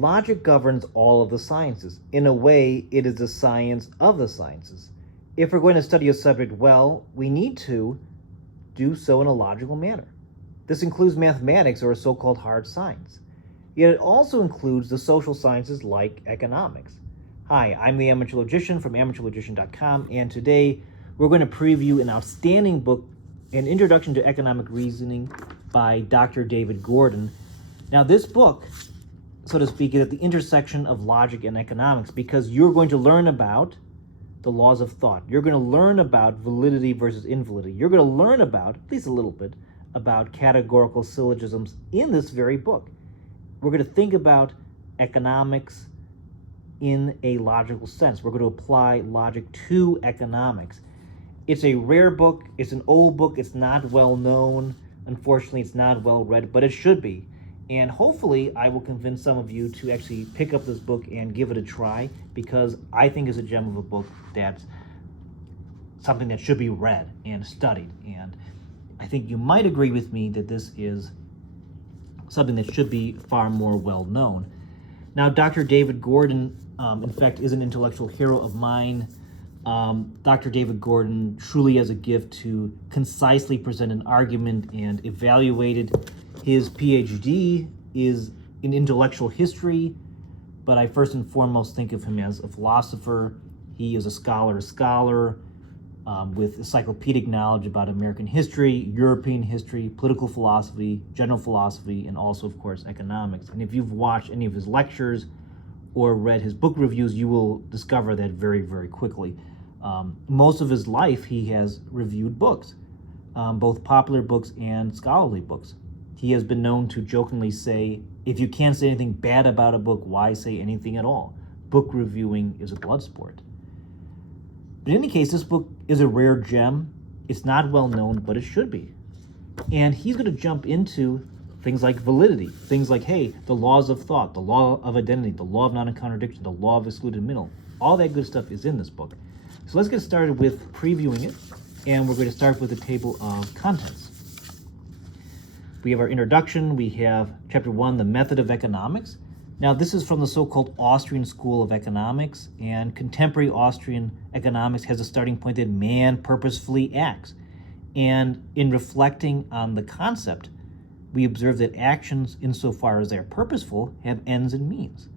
Logic governs all of the sciences. In a way, it is the science of the sciences. If we're going to study a subject well, we need to do so in a logical manner. This includes mathematics, or a so-called hard science. Yet it also includes the social sciences like economics. Hi, I'm the Amateur Logician from amateurlogician.com, and today we're going to preview an outstanding book, An Introduction to Economic Reasoning by Dr. David Gordon. Now, this book, so to speak, is at the intersection of logic and economics, because you're going to learn about the laws of thought. You're going to learn about validity versus invalidity. You're going to learn about, at least a little bit, about categorical syllogisms in this very book. We're going to think about economics in a logical sense. We're going to apply logic to economics. It's a rare book. It's an old book. It's not well known. Unfortunately, it's not well read, but it should be. And hopefully, I will convince some of you to actually pick up this book and give it a try, because I think it's a gem of a book that's something that should be read and studied. And I think you might agree with me that this is something that should be far more well known. Now, Dr. David Gordon, in fact, is an intellectual hero of mine. Dr. David Gordon truly has a gift to concisely present an argument and evaluated. His PhD is in intellectual history, but I first and foremost think of him as a philosopher. He is a scholar with encyclopedic knowledge about American history, European history, political philosophy, general philosophy, and also, of course, economics. And if you've watched any of his lectures or read his book reviews, you will discover that very, very quickly. Most of his life, he has reviewed books, both popular books and scholarly books. He has been known to jokingly say, if you can't say anything bad about a book, why say anything at all? Book reviewing is a blood sport. But in any case, this book is a rare gem. It's not well known, but it should be. And he's going to jump into things like validity, things like, hey, the laws of thought, the law of identity, the law of non-contradiction, the law of excluded middle. All that good stuff is in this book. So let's get started with previewing it, and we're going to start with the table of contents. We have our introduction. We have chapter 1, the method of economics. Now, this is from the so-called Austrian school of economics, and contemporary Austrian economics has a starting point that man purposefully acts. And in reflecting on the concept, we observe that actions, insofar as they are purposeful, have ends and means.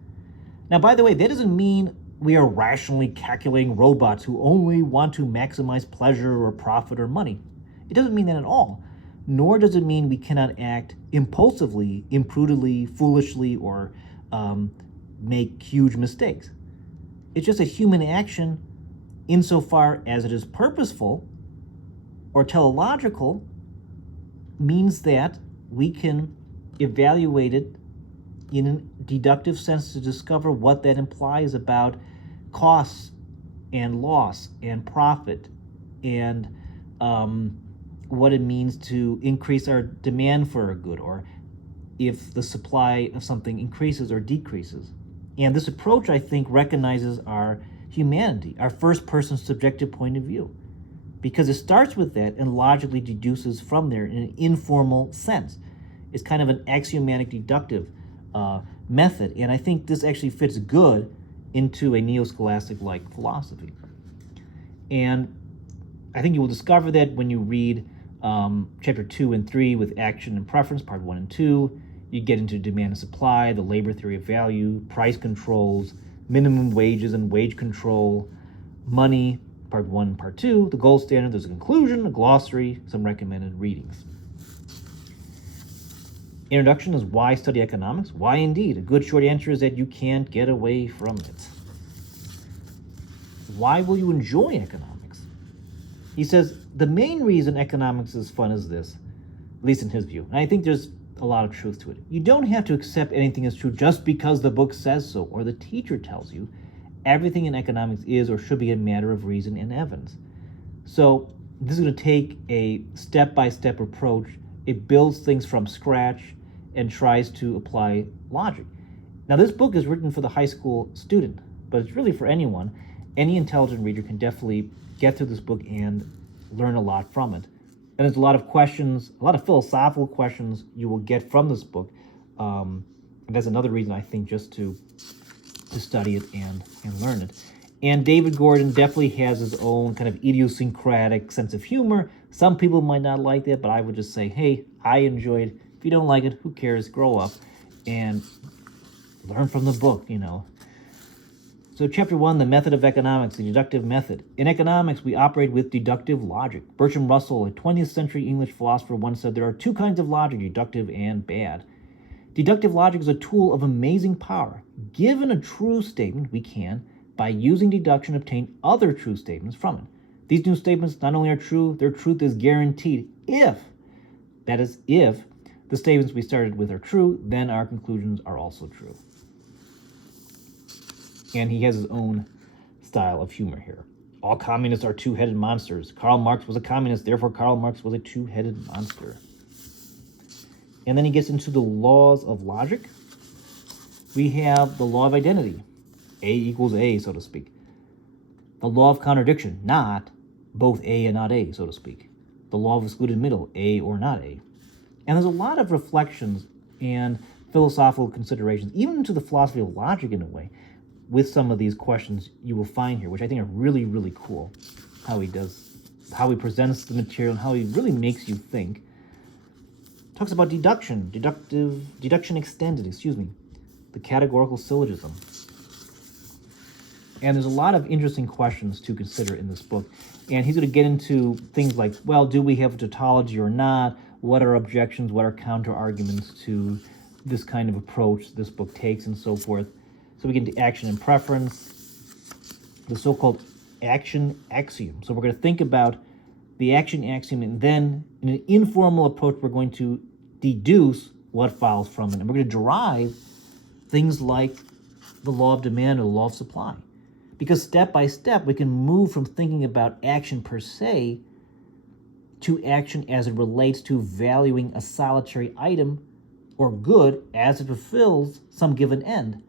Now, by the way, that doesn't mean we are rationally calculating robots who only want to maximize pleasure or profit or money. It doesn't mean that at all. Nor does it mean we cannot act impulsively, imprudently, foolishly, or make huge mistakes. It's just a human action insofar as it is purposeful or teleological, means that we can evaluate it in a deductive sense to discover what that implies about costs and loss and profit and what it means to increase our demand for a good, or if the supply of something increases or decreases. And this approach, I think, recognizes our humanity, our first-person subjective point of view, because it starts with that and logically deduces from there in an informal sense. It's kind of an axiomatic deductive method, and I think this actually fits good into a neo-scholastic-like philosophy. And I think you will discover that when you read chapter 2 and 3 with action and preference, part 1 and 2. You get into demand and supply, the labor theory of value, price controls, minimum wages and wage control, money, part 1 and part 2, the gold standard, there's a conclusion, a glossary, some recommended readings. Introduction is why study economics? Why indeed? A good short answer is that you can't get away from it. Why will you enjoy economics? He says, the main reason economics is fun is this, at least in his view. And I think there's a lot of truth to it. You don't have to accept anything as true just because the book says so or the teacher tells you. Everything in economics is or should be a matter of reason and evidence. So this is going to take a step-by-step approach. It builds things from scratch and tries to apply logic. Now, this book is written for the high school student, but it's really for anyone. Any intelligent reader can definitely get through this book and learn a lot from it. And there's a lot of questions, a lot of philosophical questions you will get from this book. And that's another reason I think just to study it and learn it. And David Gordon definitely has his own kind of idiosyncratic sense of humor. Some people might not like that, but I would just say, hey, I enjoyed it. If you don't like it, who cares? Grow up and learn from the book, you know. So chapter 1, the method of economics, the deductive method. In economics, we operate with deductive logic. Bertrand Russell, a 20th century English philosopher, once said there are two kinds of logic, deductive and bad. Deductive logic is a tool of amazing power. Given a true statement, we can, by using deduction, obtain other true statements from it. These new statements not only are true, their truth is guaranteed if, that is, if the statements we started with are true, then our conclusions are also true. And he has his own style of humor here. All communists are two-headed monsters. Karl Marx was a communist, therefore Karl Marx was a two-headed monster. And then he gets into the laws of logic. We have the law of identity. A equals A, so to speak. The law of contradiction, not both A and not A, so to speak. The law of excluded middle, A or not A. And there's a lot of reflections and philosophical considerations, even into the philosophy of logic in a way, with some of these questions you will find here, which I think are really, really cool. How he presents the material, and how he really makes you think. Talks about deduction extended, the categorical syllogism. And there's a lot of interesting questions to consider in this book. And he's going to get into things like, well, do we have a tautology or not? What are objections? What are counter-arguments to this kind of approach this book takes, and so forth. So we get into action and preference, the so-called action axiom. So we're going to think about the action axiom, and then in an informal approach, we're going to deduce what follows from it. And we're going to derive things like the law of demand or the law of supply. Because step by step, we can move from thinking about action per se to action as it relates to valuing a solitary item or good as it fulfills some given end.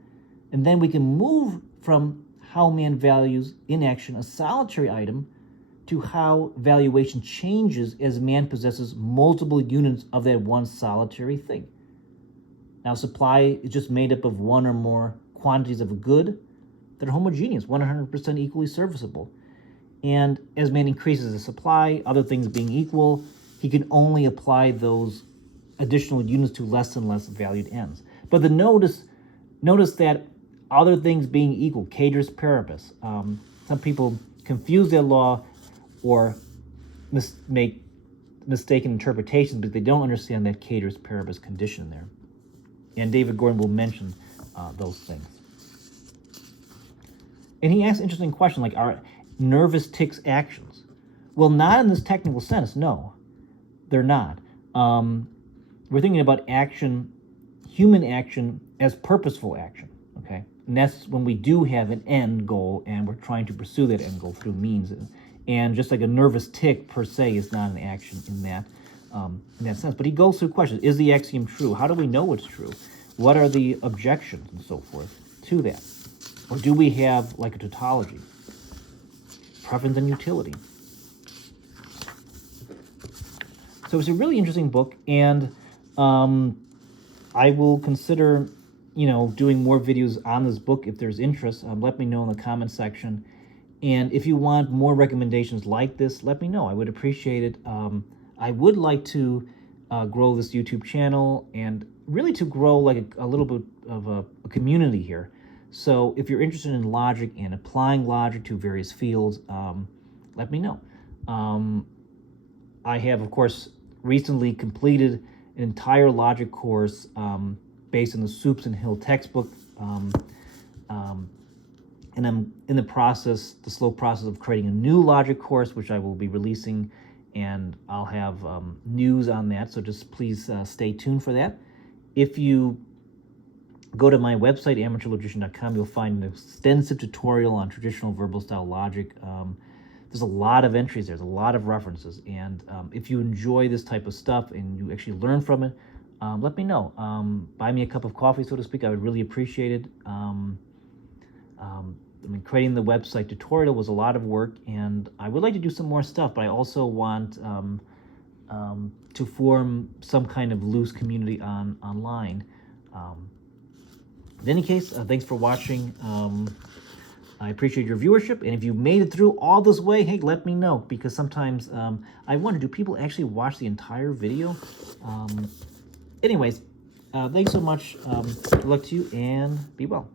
And then we can move from how man values in action a solitary item to how valuation changes as man possesses multiple units of that one solitary thing. Now, supply is just made up of one or more quantities of a good that are homogeneous, 100% equally serviceable. And as man increases the supply, other things being equal, he can only apply those additional units to less and less valued ends. But notice that other things being equal, ceteris paribus. Some people confuse that law or make mistaken interpretations because they don't understand that ceteris paribus condition there. And David Gordon will mention those things. And he asks an interesting question, like, are nervous tics actions? Well, not in this technical sense, no. They're not. We're thinking about action, human action, as purposeful action, okay? And that's when we do have an end goal and we're trying to pursue that end goal through means. And just like a nervous tic per se is not an action in that sense. But he goes through questions. Is the axiom true? How do we know it's true? What are the objections and so forth to that? Or do we have like a tautology? Preference and utility. So it's a really interesting book, and I will consider, doing more videos on this book if there's interest. Let me know in the comment section. And if you want more recommendations like this, let me know. I would appreciate it. I would like to grow this YouTube channel and really to grow like a little bit of a community here. So if you're interested in logic and applying logic to various fields, let me know. I have, of course, recently completed an entire logic course based on the Soups and Hill textbook. And I'm in the slow process of creating a new logic course, which I will be releasing, and I'll have news on that, so just please stay tuned for that. If you go to my website, amateurlogician.com, you'll find an extensive tutorial on traditional verbal style logic. There's a lot of entries there, there's a lot of references, and if you enjoy this type of stuff and you actually learn from it, let me know. Buy me a cup of coffee, so to speak. I would really appreciate it. Creating the website tutorial was a lot of work, and I would like to do some more stuff, but I also want to form some kind of loose community online. In any case, thanks for watching. I appreciate your viewership, and if you made it through all this way, hey, let me know, because sometimes I wonder, do people actually watch the entire video? Anyways, thanks so much. Good luck to you, and be well.